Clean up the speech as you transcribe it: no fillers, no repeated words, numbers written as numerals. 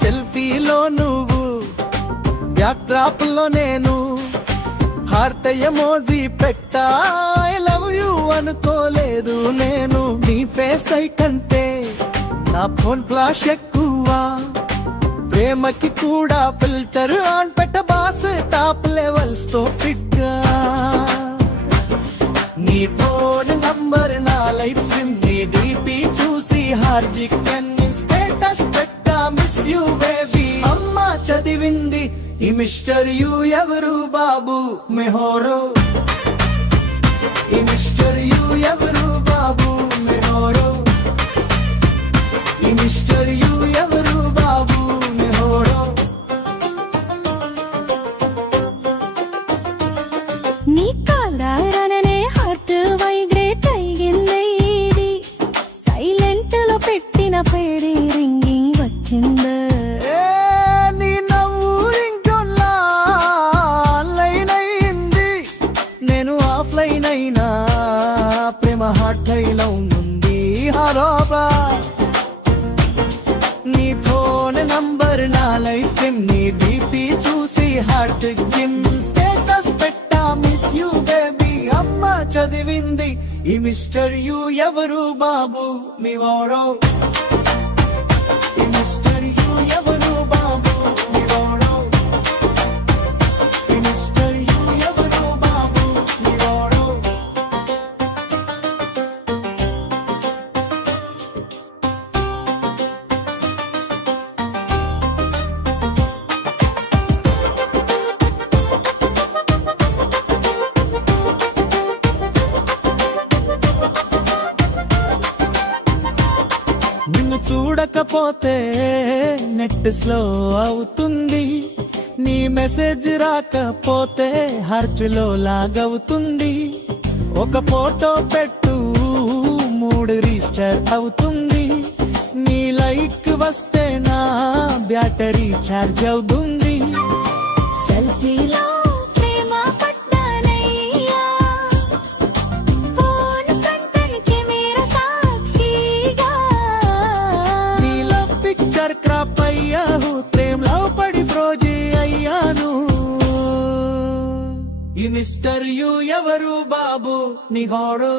సెల్ఫీలో నువ్వు, back drop లో నేను, హార్ట్ ఎమోజీ పెట్టా. ఐ లవ్ యూ అనుకోలేదు నేను. నీ ఫేస్ ఐ కంటే నా ఫోన్ ఫ్లాష్ ఎక్కువ. ప్రేమకి కూడా ఫిల్టర్ ఆన్ పెట్ట బాస్, టాప్ లెవెల్స్ తో పిట్గా. నీ ఫోన్ నంబర్ నా లైఫ్ సిమ్, నీ డీపీ చూసి హార్దిక్ స్టేటస్ పెట్టా. Miss you baby. అమ్మ చదివింది ఈ మిస్టర్ యూ ఎవరు బాబు మెహోరో. ఈ మిస్టర్ యూ ఎవరు బాబు మెహోరో. ఈ మిస్టర్ యూ ఎవరు బాబు మెహోరో. నీ కాడారననే హార్ట్ వైబ్రేట్ అయ్యింది. ఇది సైలెంట్ లో పెట్టిన పేడి రింగింగ్ వచ్చింది. నీ నవ్వు రింగ్టోన్లా ఆన్లైన్ అయింది. నేను ఆఫ్లైన్ అయినా ప్రేమ హార్ట్ లైలో ఉంది. హరోబా నీ ఫోన్ నంబర్ నా లైఫ్ సిమ్, నీ డీపీ చూసి హార్ట్ జిమ్ స్టేటస్ పెట్టా. Miss you baby. అమ్మ చదివింది ఈ మిస్టర్ యూ ఎవరు బాబు మీ వాడో. ఈ మిస్టర్ యూ ఎవరు బాబు మీ వాడో. ఈ మిస్టర్ యూ ఎవరు బాబు మీ వాడో. నిన్ను చూడకపోతే నెట్ స్లో అవుతుంది. నీ మెసేజ్ రాకపోతే హార్ట్ లో లాగవుతుంది. ఒక ఫోటో పెట్టు మూడు రీస్టార్ అవుతుంది. నీ లైక్ వస్తే నా బ్యాటరీ ఛార్జ్ అవుతుంది. సెల్ఫీలో ప్రేమ పడ్డానయ్యా, ఫోన్ ఫ్రంట్ కెమెరా సాక్షిగా. నీలో పిక్చర్ క్రాప్ అయ్యావు, ప్రేమలో పడి ఫ్రోజీ అయ్యాను. ఈ మిస్టర్ యూ ఎవరు బాబు నీ హోరు.